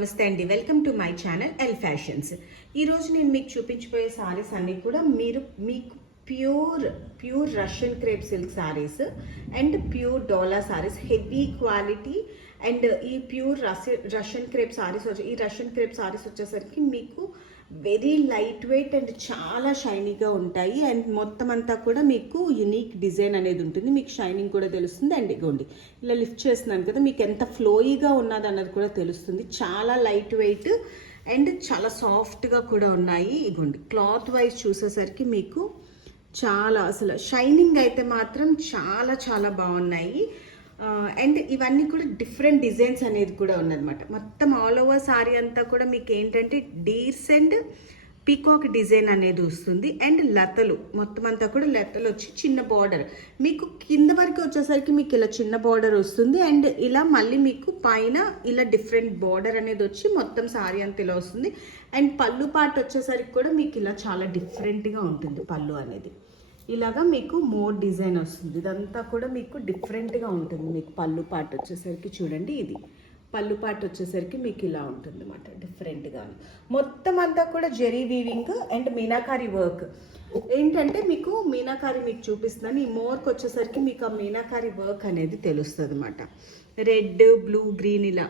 నమస్తే అండి, welcome to my channel L fashions. ఈరోజు నేను మీకు చూపించబోయే సారీస్ అన్నీ కూడా మీకు pure Russian crepe silk saris and pure dola saris, heavy quality and ఈ ప్యూర్ రష్యన్ క్రేప్ సారీస్ వచ్చేసరికి మీకు వెరీ లైట్ వెయిట్ అండ్ చాలా షైనీగా ఉంటాయి. అండ్ మొత్తం అంతా కూడా మీకు యునిక్ డిజైన్ అనేది ఉంటుంది. మీకు షైనింగ్ కూడా తెలుస్తుంది. అండ్ ఇగోండి ఇలా లిఫ్ట్ చేస్తున్నాను కదా, మీకు ఎంత ఫ్లోయిగా ఉన్నది అన్నది కూడా తెలుస్తుంది. చాలా లైట్ వెయిట్ అండ్ చాలా సాఫ్ట్గా కూడా ఉన్నాయి. ఇగోండి క్లాత్ వైజ్ చూసేసరికి మీకు చాలా అసలు షైనింగ్ అయితే మాత్రం చాలా చాలా బాగున్నాయి. అండ్ ఇవన్నీ కూడా డిఫరెంట్ డిజైన్స్ అనేది కూడా ఉన్నదన్నమాట. మొత్తం ఆల్ ఓవర్ సారీ అంతా కూడా మీకు ఏంటంటే డీర్స్ అండ్ పీకాక్ డిజైన్ అనేది వస్తుంది. అండ్ లతలు మొత్తం అంతా కూడా లతలు వచ్చి చిన్న బార్డర్ మీకు కింద వరకు వచ్చేసరికి మీకు ఇలా చిన్న బార్డర్ వస్తుంది. అండ్ ఇలా మళ్ళీ మీకు పైన ఇలా డిఫరెంట్ బార్డర్ అనేది వచ్చి మొత్తం సారీ అంతా ఇలా వస్తుంది. అండ్ పళ్ళు పార్ట్ వచ్చేసరికి కూడా మీకు ఇలా చాలా డిఫరెంట్గా ఉంటుంది. పళ్ళు అనేది ఇలాగా మీకు మోర్ డిజైన్ వస్తుంది. ఇదంతా కూడా మీకు డిఫరెంట్గా ఉంటుంది. మీకు పళ్ళు పార్ట్ వచ్చేసరికి చూడండి, ఇది పళ్ళు పార్ట్ వచ్చేసరికి మీకు ఇలా ఉంటుంది అన్నమాట, డిఫరెంట్గా. మొత్తం అంతా కూడా zari weaving and meenakari work. ఏంటంటే మీకు మీనాకారి మీకు చూపిస్తున్నాను. ఈ మోర్కి వచ్చేసరికి మీకు ఆ మీనాకారి వర్క్ అనేది తెలుస్తుంది అన్నమాట. రెడ్, బ్లూ, గ్రీన్ ఇలా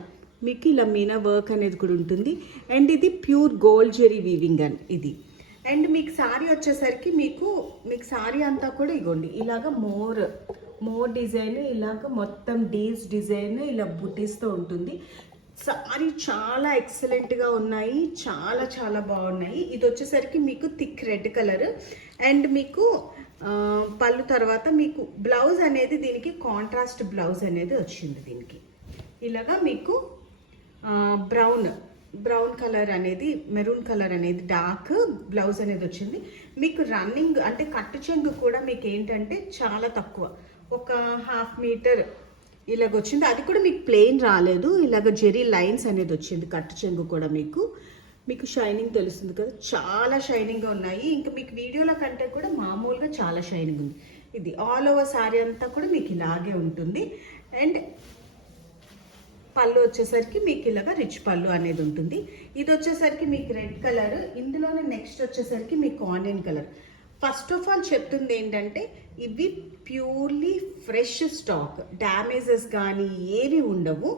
మీకు ఇలా మీనా వర్క్ అనేది కూడా ఉంటుంది. అండ్ ఇది ప్యూర్ గోల్డ్ జెరీ వీవింగ్ అని ఇది. అండ్ మీకు సారీ వచ్చేసరికి మీకు సారీ అంతా కూడా ఇగోండి ఇలాగ మోర్ డిజైన్, ఇలాగ మొత్తం డీల్స్ డిజైన్ ఇలా బుటీస్తో ఉంటుంది. సారీ చాలా ఎక్సలెంట్గా ఉన్నాయి, చాలా చాలా బాగున్నాయి. ఇది వచ్చేసరికి మీకు థిక్ రెడ్ కలర్. అండ్ మీకు పళ్ళు తర్వాత మీకు బ్లౌజ్ అనేది దీనికి కాంట్రాస్ట్ బ్లౌజ్ అనేది వచ్చింది. దీనికి ఇలాగా మీకు బ్రౌన్ కలర్ అనేది, మెరూన్ కలర్ అనేది డార్క్ బ్లౌజ్ అనేది వచ్చింది. మీకు రన్నింగ్ అంటే కట్టు చెంగు కూడా మీకు ఏంటంటే చాలా తక్కువ, ఒక 1/2 మీటర్ ఇలాగ వచ్చింది. అది కూడా మీకు ప్లెయిన్ రాలేదు, ఇలాగ జెరీ లైన్స్ అనేది వచ్చింది. కట్టు చెంగు కూడా మీకు షైనింగ్ తెలుస్తుంది కదా, చాలా షైనింగ్గా ఉన్నాయి. ఇంకా మీకు వీడియోల కంటే కూడా మామూలుగా చాలా షైనింగ్ ఉంది. ఇది ఆల్ ఓవర్ సారీ అంతా కూడా మీకు ఇలాగే ఉంటుంది. అండ్ పళ్ళు వచ్చేసరికి మీకు ఇలాగా రిచ్ పళ్ళు అనేది ఉంటుంది. ఇది వచ్చేసరికి మీకు రెడ్ కలర్. ఇందులోనే నెక్స్ట్ వచ్చేసరికి మీకు onion colour. First of all చెప్తుంది ఏంటంటే ఇవి ప్యూర్లీ ఫ్రెష్ స్టాక్, డ్యామేజెస్ కానీ ఏవి ఉండవు.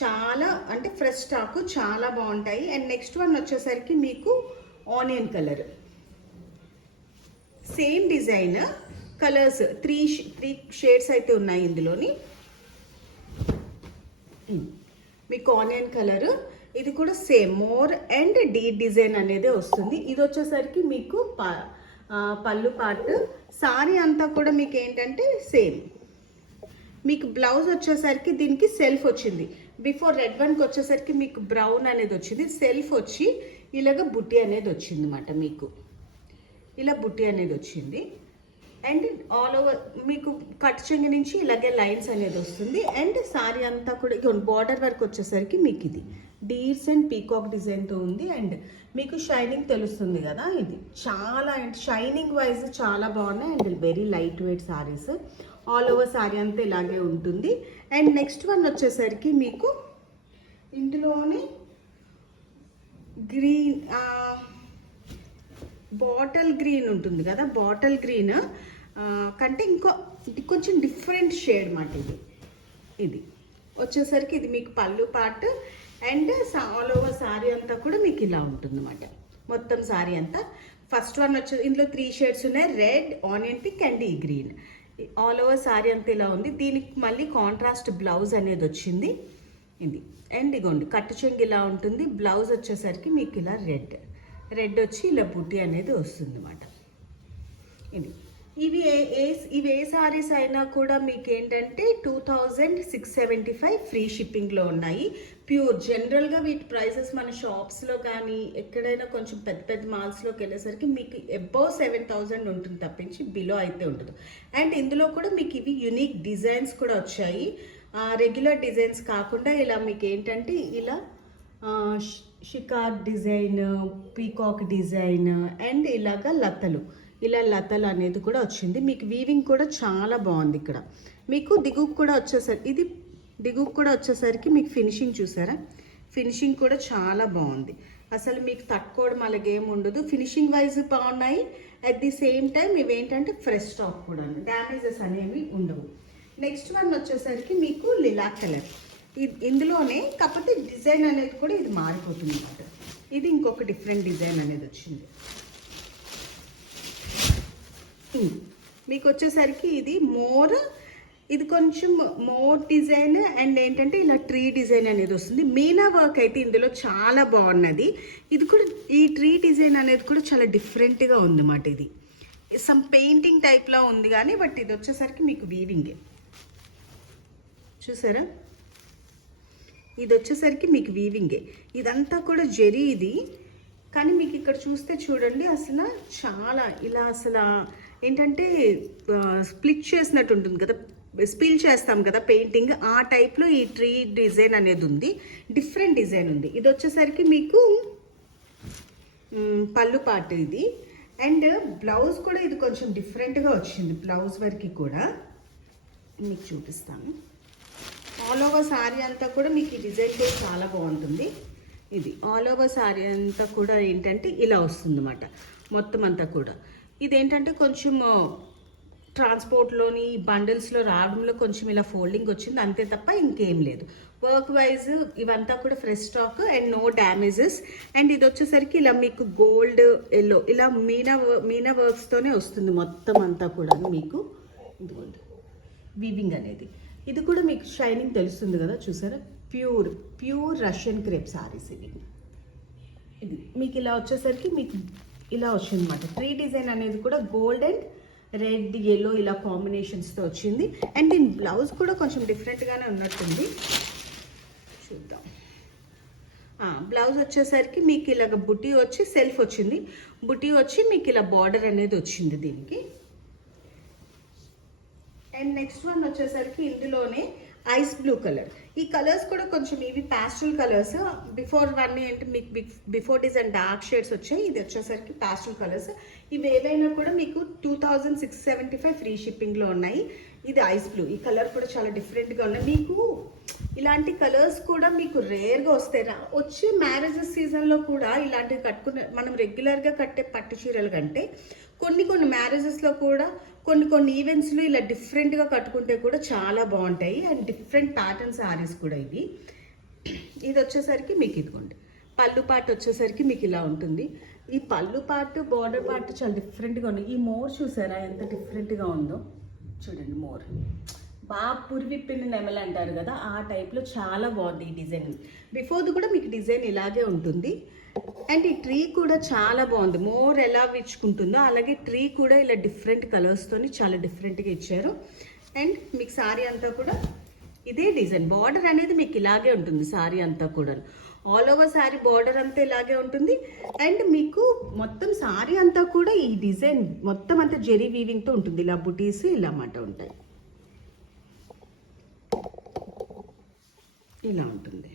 చాలా అంటే ఫ్రెష్ స్టాక్, చాలా బాగుంటాయి. అండ్ నెక్స్ట్ వన్ వచ్చేసరికి మీకు onion colour. Same design colours three shades అయితే ఉన్నాయి ఇందులోని. మీకు ఆనియన్ కలర్, ఇది కూడా same more and the design అనేది వస్తుంది. ఇది వచ్చేసరికి మీకు పళ్ళు పార్ట్. సారీ అంతా కూడా మీకు ఏంటంటే సేమ్. మీకు బ్లౌజ్ వచ్చేసరికి దీనికి సెల్ఫ్ వచ్చింది. బిఫోర్ రెడ్ వన్కి వచ్చేసరికి మీకు బ్రౌన్ అనేది వచ్చింది. సెల్ఫ్ వచ్చి ఇలాగ బుట్టి అనేది వచ్చింది అన్నమాట. మీకు ఇలా బుట్టి అనేది వచ్చింది. అండ్ ఆల్ ఓవర్ మీకు కట్ చెంగు నుంచి ఇలాగే లైన్స్ అనేది వస్తుంది. అండ్ సారీ అంతా కూడా బార్డర్ వర్క్ వచ్చేసరికి మీకు ఇది డీర్స్ అండ్ పీకాక్ డిజైన్తో ఉంది. అండ్ మీకు షైనింగ్ తెలుస్తుంది కదా, ఇది చాలా షైనింగ్ వైజ్ చాలా బాగున్నాయి. And very light weight saris, all over sorry అంతా ఇలాగే ఉంటుంది. అండ్ నెక్స్ట్ వన్ వచ్చేసరికి మీకు ఇందులోనే గ్రీన్, బాటిల్ గ్రీన్ ఉంటుంది కదా, బాటిల్ గ్రీన్ కంటే కొంచెం డిఫరెంట్ షేడ్ మాట. ఇది వచ్చేసరికి ఇది మీకు పళ్ళు part. And all over sorry అంతా కూడా మీకు ఇలా ఉంటుంది అన్నమాట. మొత్తం సారీ అంతా ఫస్ట్ వన్ ఇందులో 3 షేడ్స్ ఉన్నాయి, రెడ్, ఆనియన్ పింక్ అండ్ ఈ గ్రీన్. ఆల్ ఓవర్ సారీ అంతా ఇలా ఉంది. దీనికి మళ్ళీ కాంట్రాస్ట్ బ్లౌజ్ అనేది వచ్చింది ఇది. అండ్ ఇగోండి కట్టు చెంగు ఇలా ఉంటుంది. బ్లౌజ్ వచ్చేసరికి మీకు ఇలా రెడ్ వచ్చి ఇలా బుట్టి అనేది వస్తుంది అన్నమాట. ఇవి ఏ సారీస్ అయినా కూడా మీకు ఏంటంటే 2675 ఫ్రీ షిప్పింగ్లో ఉన్నాయి. ప్యూర్ జనరల్గా వీటి ప్రైసెస్ మన షాప్స్లో కానీ ఎక్కడైనా కొంచెం పెద్ద మాల్స్లోకి వెళ్ళేసరికి మీకు అబౌవ్ 7000 ఉంటుంది తప్పించి బిలో అయితే ఉంటుంది. అండ్ ఇందులో కూడా మీకు ఇవి యునిక్ డిజైన్స్ కూడా వచ్చాయి. రెగ్యులర్ డిజైన్స్ కాకుండా ఇలా మీకు ఏంటంటే ఇలా షికాక్ డిజైన్, పీకాక్ డిజైన్ అండ్ ఇలాగా లతలు అనేది కూడా వచ్చింది. మీకు వీవింగ్ కూడా చాలా బాగుంది. ఇక్కడ మీకు దిగుకు కూడా వచ్చేసరికి మీకు ఫినిషింగ్ చూసారా, ఫినిషింగ్ కూడా చాలా బాగుంది. అసలు మీకు తట్టుకోవడం అలాగేం ఉండదు. ఫినిషింగ్ వైజ్ బాగున్నాయి. అట్ ది సేమ్ టైం ఇవేంటంటే ఫ్రెష్ స్టాక్ కూడా, డ్యామేజెస్ అనేవి ఉండవు. నెక్స్ట్ వన్ వచ్చేసరికి మీకు లిలాక్ కలర్. ఇందులోనే కాకపోతే డిజైన్ అనేది కూడా ఇది మారిపోతుంది అన్నమాట. ఇది ఇంకొక డిఫరెంట్ డిజైన్ అనేది వచ్చింది. మీకు వచ్చేసరికి ఇది కొంచెం మోర్ డిజైన్ అండ్ ఏంటంటే ఇలా ట్రీ డిజైన్ అనేది వస్తుంది. మీనా వర్క్ అయితే ఇందులో చాలా బాగున్నది. ఇది కూడా ఈ ట్రీ డిజైన్ అనేది కూడా చాలా డిఫరెంట్గా ఉంది అన్నమాట. ఇది సమ్ పెయింటింగ్ టైప్లో ఉంది కానీ బట్ ఇది వచ్చేసరికి మీకు వీవింగే. చూసారా, ఇది వచ్చేసరికి మీకు వీవింగే. ఇదంతా కూడా జరీ ఇది. కానీ మీకు ఇక్కడ చూస్తే చూడండి, అసలు చాలా ఇలా అసలు ఏంటంటే స్ప్లిట్ చేసినట్టు ఉంటుంది కదా, స్పిల్ చేస్తాం కదా పెయింటింగ్, ఆ టైప్లో ఈ ట్రీ డిజైన్ అనేది ఉంది. డిఫరెంట్ డిజైన్ ఉంది. ఇది వచ్చేసరికి మీకు పళ్ళు పాటు ఇది. అండ్ బ్లౌజ్ కూడా ఇది కొంచెం డిఫరెంట్గా వచ్చింది. బ్లౌజ్ వరకు కూడా మీకు చూపిస్తాను. ఆల్ ఓవర్ శారీ అంతా కూడా మీకు ఈ డిజైన్ కూడా చాలా బాగుంటుంది. ఇది ఆల్ ఓవర్ శారీ అంతా కూడా ఏంటంటే ఇలా వస్తుంది అన్నమాట. మొత్తం అంతా కూడా ఇదేంటంటే కొంచెం ట్రాన్స్పోర్ట్లోని బండిల్స్లో రావడంలో కొంచెం ఇలా ఫోల్డింగ్ వచ్చింది, అంతే తప్ప ఇంకేం లేదు. వర్క్ వైజ్ ఇవంతా కూడా fresh stock and no damages. And ఇది వచ్చేసరికి ఇలా మీకు గోల్డ్ ఎల్లో ఇలా మీనా వర్క్స్తోనే వస్తుంది మొత్తం అంతా కూడా మీకు. ఇదిగోండి వీవింగ్ అనేది. ఇది కూడా మీకు షైనింగ్ తెలుస్తుంది కదా, చూసారా, ప్యూర్ రష్యన్ క్రేప్ సారీస్ ఇవి. ఇది మీకు ఇలా వచ్చేసరికి మీకు ఇలా వచ్చింది అన్నమాట. ట్రీ డిజైన్ అనేది కూడా గోల్డ్ అండ్ రెడ్ ఎల్లో ఇలా కాంబినేషన్స్తో వచ్చింది. అండ్ దీని బ్లౌజ్ కూడా కొంచెం డిఫరెంట్గానే ఉన్నట్టుంది, చూద్దాం. బ్లౌజ్ వచ్చేసరికి మీకు ఇలాగ బుటీ వచ్చి సెల్ఫ్ వచ్చింది. బుటీ వచ్చి మీకు ఇలా బార్డర్ అనేది వచ్చింది దీనికి. అండ్ నెక్స్ట్ వన్ వచ్చేసరికి ఇందులోనే ఐస్ బ్లూ కలర్. ఈ కలర్స్ కూడా కొంచెం ఇవి ప్యాస్టల్ కలర్స్. బిఫోర్ వన్ ఏంటి మీకు బిఫోర్ డిజైన్ డార్క్ షేడ్స్ వచ్చాయి. ఇది వచ్చేసరికి ప్యాస్టల్ కలర్స్. ఇవి ఏవైనా కూడా మీకు 2675 ఫ్రీ షిప్పింగ్లో ఉన్నాయి. ఇది ఐస్ బ్లూ. ఈ కలర్ కూడా చాలా డిఫరెంట్గా ఉన్నాయి. మీకు ఇలాంటి కలర్స్ కూడా మీకు రేర్గా వస్తాయి. వచ్చే మ్యారేజెస్ సీజన్లో కూడా ఇలాంటివి కట్టుకునే, మనం రెగ్యులర్గా కట్టే పట్టు చీరల కంటే కొన్ని మ్యారేజెస్లో కూడా కొన్ని ఈవెంట్స్లో ఇలా డిఫరెంట్గా కట్టుకుంటే కూడా చాలా బాగుంటాయి. అండ్ డిఫరెంట్ ప్యాటర్న్ శారీస్ కూడా ఇవి. ఇది వచ్చేసరికి మీకు ఇదిగోండి పళ్ళు పాటు వచ్చేసరికి మీకు ఇలా ఉంటుంది. ఈ పళ్ళు పాటు బార్డర్ పాటు చాలా డిఫరెంట్గా ఉన్నాయి. ఈ మోర్ చూసారా ఎంత డిఫరెంట్గా ఉందో, చూడండి. మోర్ బాగా పురివిప్పిన నెమలు అంటారు కదా, ఆ టైప్లో చాలా బాగుంది ఈ డిజైన్. బిఫోర్ది కూడా మీకు డిజైన్ ఇలాగే ఉంటుంది. అండ్ ఈ ట్రీ కూడా చాలా బాగుంది. మోర్ ఎలా విచ్చుకుంటుందో అలాగే ట్రీ కూడా ఇలా డిఫరెంట్ కలర్స్తోని చాలా డిఫరెంట్గా ఇచ్చారు. అండ్ మీకు శారీ అంతా కూడా ఇదే డిజైన్. బార్డర్ అనేది మీకు ఇలాగే ఉంటుంది శారీ అంతా కూడా. ఆల్ ఓవర్ శారీ బార్డర్ అంతా ఇలాగే ఉంటుంది. అండ్ మీకు మొత్తం శారీ అంతా కూడా ఈ డిజైన్ మొత్తం అంతా జెరీ వీవింగ్తో ఉంటుంది. ఇలా బుటీస్ ఇలా మాట ఉంటాయి, ఇలా ఉంటుంది.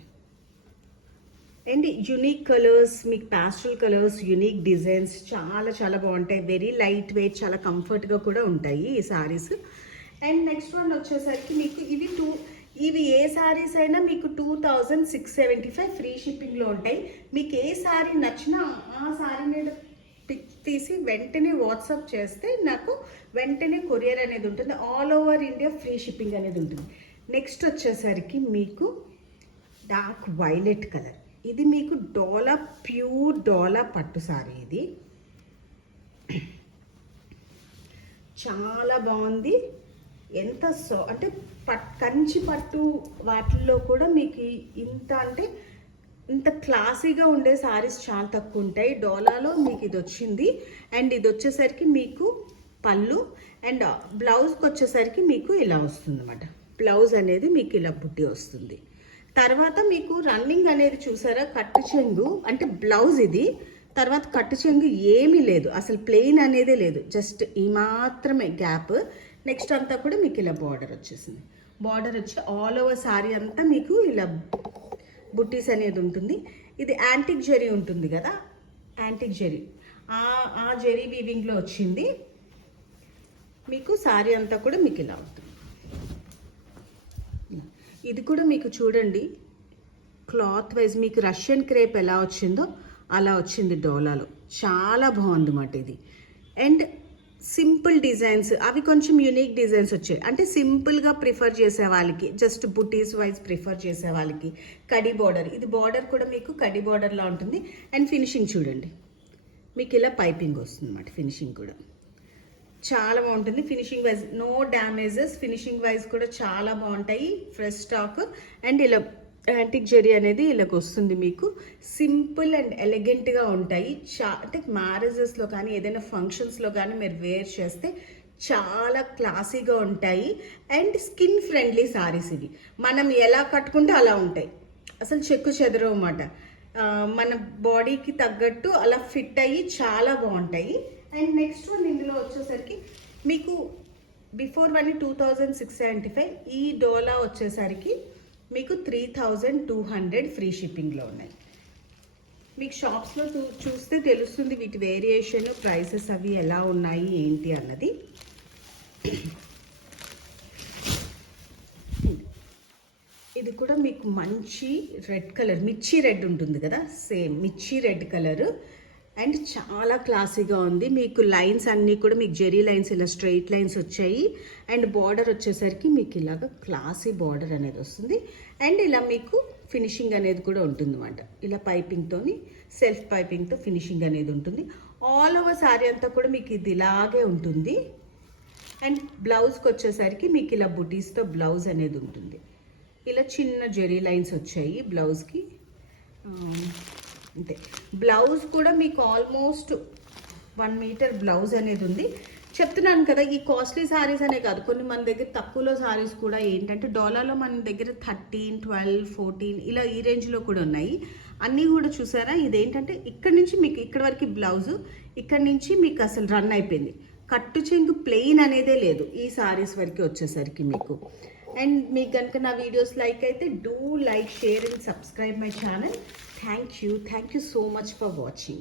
అండ్ యునిక్ కలర్స్, మీకు ప్యాస్టల్ కలర్స్, యునిక్ డిజైన్స్ చాలా చాలా బాగుంటాయి. వెరీ లైట్ వెయిట్, చాలా కంఫర్ట్గా కూడా ఉంటాయి ఈ శారీస్. అండ్ నెక్స్ట్ వన్ వచ్చేసరికి మీకు ఇవి ఏ శారీస్ అయినా మీకు 2675 ఫ్రీ షిప్పింగ్లో ఉంటాయి. మీకు ఏ శారీ నచ్చినా ఆ శారీ మీద పిక్ తీసి వెంటనే వాట్సాప్ చేస్తే నాకు వెంటనే కొరియర్ అనేది ఉంటుంది. All over India free shipping అనేది ఉంటుంది. నెక్స్ట్ వచ్చేసరికి మీకు డార్క్ వైలెట్ కలర్. ఇది మీకు ప్యూర్ డోలా పట్టు సారీ. ఇది చాలా బాగుంది. ఎంత అంటే కంచి పట్టు వాటిల్లో కూడా మీకు ఇంత క్లాసీగా ఉండే సారీస్ చాలా తక్కువ ఉంటాయి. డోలాలో మీకు ఇది వచ్చింది. అండ్ ఇది వచ్చేసరికి మీకు పళ్ళు అండ్ బ్లౌజ్కి వచ్చేసరికి మీకు ఇలా వస్తుంది అన్నమాట. బ్లౌజ్ అనేది మీకు ఇలా బుట్టి వస్తుంది. తర్వాత మీకు రన్నింగ్ అనేది చూసారా, కట్టు చెంగు అంటే బ్లౌజ్ ఇది. తర్వాత కట్టు చెంగు ఏమీ లేదు, అసలు ప్లెయిన్ అనేదే లేదు, జస్ట్ ఈ మాత్రమే గ్యాప్. నెక్స్ట్ అంతా కూడా మీకు ఇలా బార్డర్ వచ్చేసింది. బార్డర్ వచ్చి ఆల్ ఓవర్ శారీ అంతా మీకు ఇలా బుట్టీస్ అనేది ఉంటుంది. ఇది యాంటిక్ జెరీ ఉంటుంది కదా, యాంటిక్ జెరీ, ఆ జెరీ వీవింగ్లో వచ్చింది. మీకు శారీ అంతా కూడా మీకు ఇలా ఉంటుంది. ఇది కూడా మీకు చూడండి క్లాత్ వైజ్ మీకు రష్యన్ క్రేప్ ఎలా వచ్చిందో అలా వచ్చింది డోలాలో. చాలా బాగుంది అన్నమాట ఇది. అండ్ సింపుల్ డిజైన్స్, అవి కొంచెం యూనిక్ డిజైన్స్ వచ్చాయి. అంటే సింపుల్గా ప్రిఫర్ చేసే వాళ్ళకి, జస్ట్ బుటీస్ వైజ్ ప్రిఫర్ చేసే వాళ్ళకి. కడి బార్డర్, ఇది బార్డర్ కూడా మీకు కడి బార్డర్లా ఉంటుంది. అండ్ ఫినిషింగ్ చూడండి, మీకు ఇలా పైపింగ్ వస్తుంది అన్నమాట. ఫినిషింగ్ కూడా చాలా బాగుంటుంది. Finishing wise no damages, finishing wise కూడా చాలా బాగుంటాయి. Fresh stock. అండ్ ఇలా యాంటిక్ జెరీ అనేది ఇలాగ వస్తుంది మీకు. సింపుల్ అండ్ ఎలిగెంట్గా ఉంటాయి. అంటే మ్యారేజెస్లో కానీ ఏదైనా ఫంక్షన్స్లో కానీ మీరు వేర్ చేస్తే చాలా క్లాసీగా ఉంటాయి. అండ్ స్కిన్ ఫ్రెండ్లీ సారీస్ ఇవి. మనం ఎలా కట్టుకుంటే అలా ఉంటాయి, అసలు చెక్కు చెదరవు అన్నమాట. మన బాడీకి తగ్గట్టు అలా ఫిట్ అయ్యి చాలా బాగుంటాయి. అండ్ నెక్స్ట్ వన్ ఇందులో వచ్చేసరికి మీకు బిఫోర్ వన్ 2675, ఈ డోలా వచ్చేసరికి మీకు 3200 ఫ్రీ షిప్పింగ్లో ఉన్నాయి. మీకు షాప్స్లో చూస్తే తెలుస్తుంది వీటి వేరియేషన్, ప్రైసెస్ అవి ఎలా ఉన్నాయి ఏంటి అన్నది. ఇది కూడా మీకు మంచి రెడ్ కలర్, మిర్చి రెడ్ ఉంటుంది కదా, సేమ్ మిర్చి రెడ్ కలర్. అండ్ చాలా క్లాసీగా ఉంది. మీకు లైన్స్ అన్నీ కూడా మీకు జెరీ లైన్స్, ఇలా స్ట్రైట్ లైన్స్ వచ్చాయి. అండ్ బార్డర్ వచ్చేసరికి మీకు ఇలాగ క్లాసీ బార్డర్ అనేది వస్తుంది. అండ్ ఇలా మీకు ఫినిషింగ్ అనేది కూడా ఉంటుంది అన్నమాట. ఇలా పైపింగ్తోని, సెల్ఫ్ పైపింగ్తో ఫినిషింగ్ అనేది ఉంటుంది. ఆల్ ఓవర్ శారీ అంతా కూడా మీకు ఇది ఇలాగే ఉంటుంది. అండ్ బ్లౌజ్కి వచ్చేసరికి మీకు ఇలా బుటీస్తో బ్లౌజ్ అనేది ఉంటుంది. ఇలా చిన్న జెరీ లైన్స్ వచ్చాయి బ్లౌజ్కి. అంతే. బ్లౌజ్ కూడా మీకు ఆల్మోస్ట్ 1 మీటర్ బ్లౌజ్ అనేది ఉంది. చెప్తున్నాను కదా, ఈ కాస్ట్లీ శారీస్ అనే కాదు, కొన్ని మన దగ్గర తక్కువలో శారీస్ కూడా ఏంటంటే డాలాలో మన దగ్గర 13, 12, 14 ఇలా ఈ రేంజ్లో కూడా ఉన్నాయి. అన్నీ కూడా చూసారా, ఇదేంటంటే ఇక్కడ నుంచి మీకు ఇక్కడ వరకు బ్లౌజు, ఇక్కడ నుంచి మీకు అసలు రన్ అయిపోయింది. కట్టు చెంగు ప్లెయిన్ అనేదే లేదు ఈ శారీస్ వరకు వచ్చేసరికి మీకు. అండ్ మీకు కనుక నా వీడియోస్ లైక్ అయితే do like, share and subscribe my channel. Thank you so much for watching.